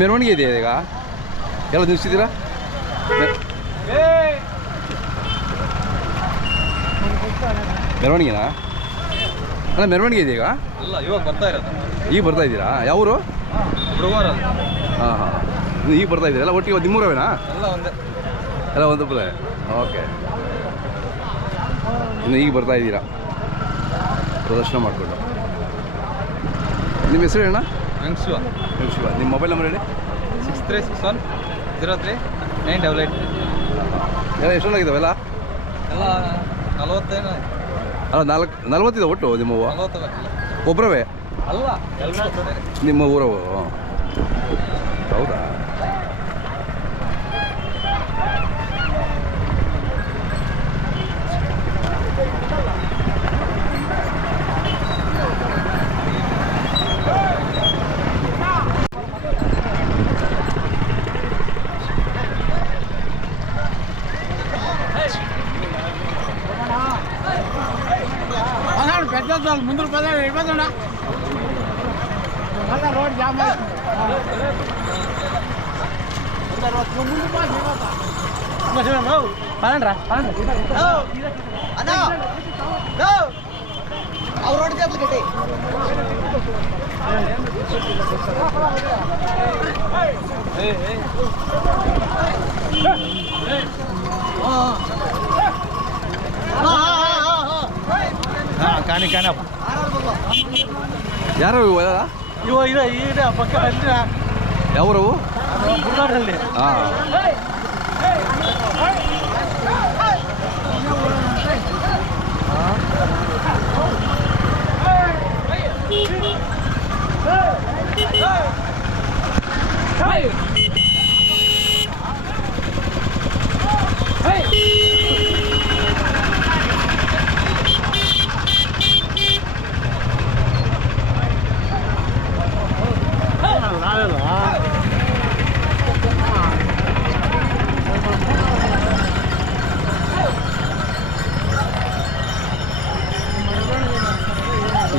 ಮೆರವಣಿಗೆ ಇದೆಯಾ ಈಗ? ಎಲ್ಲ ನಿಲ್ಸಿದ್ದೀರಾ? ಮೆರವಣಿಗೆನಾ? ಅಲ್ಲ ಮೆರವಣಿಗೆ ಇದೆ ಈಗ? ಅಲ್ಲ, ಇವಾಗ ಬರ್ತಾ ಇರೋದು. ಈಗ ಬರ್ತಾ ಇದ್ದೀರಾ? ಯಾವರು? ಹುಡುಗರ. ಹಾಂ ಹಾಂ, ಈಗ ಬರ್ತಾ ಇದ್ದೀರಾ? ಎಲ್ಲ ಒಟ್ಟಿಗೆ ನಿಮ್ಮೂರವೇನಾ? ಎಲ್ಲ ಒಂದೇ. ಎಲ್ಲ ಒಂದು ಬರ್ತದೆ. ಓಕೆ, ಇನ್ನು ಈಗ ಬರ್ತಾ ಇದ್ದೀರಾ ಪ್ರದರ್ಶನ ಮಾಡಿಕೊಂಡು. ನಿಮ್ಮ ಹೆಸರು ಹೇಳಣ್ಣ? ಶಿವ. ಶಿವ. ನಿಮ್ಮ ಮೊಬೈಲ್ ನಂಬರ್ ಹೇಳಿ. 6361033988. ಎಲ್ಲ ಎಷ್ಟೊಂದಾಗಿದ್ದಾವೆಲ್ಲ? ಎಲ್ಲ 45. ಅಲ್ಲ 40 ಒಟ್ಟು ನಿಮ್ಮವು? 40. ಒಬ್ಬರವೇ? ಅಲ್ಲ, ನಿಮ್ಮ ಊರವು? ಹೌದಾ? పెద్ద ముందు పద ఇబ్బంది రోడ్ జామ్ పదండ్రా రోడ్ చేతులు కట్టి కానీ కానీ ಯಾರು ಇವ ಇದೆ ಪಕ್ಕ ಬಂದಿರ ಯಾವೂರವು? ಬುರ್ನಾಡಲ್ಲಿ. ಹಾಂ,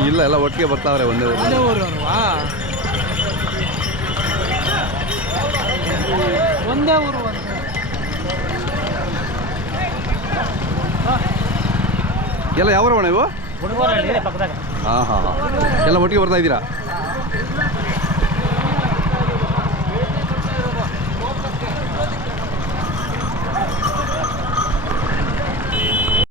ಇಲ್ಲ ಎಲ್ಲ ಒಟ್ಟಿಗೆ ಬರ್ತಾವ್ರೆ ಒಂದೇ ಊರು. ಒಂದೇ ಊರು. ಎಲ್ಲ ಯಾವೂರವಣ ಇವು? ಪಕ್ಕದಾಗ. ಹಾಂ ಹಾಂ ಹಾಂ, ಎಲ್ಲ ಒಟ್ಟಿಗೆ ಬರ್ತಾ ಇದ್ದೀರಾ?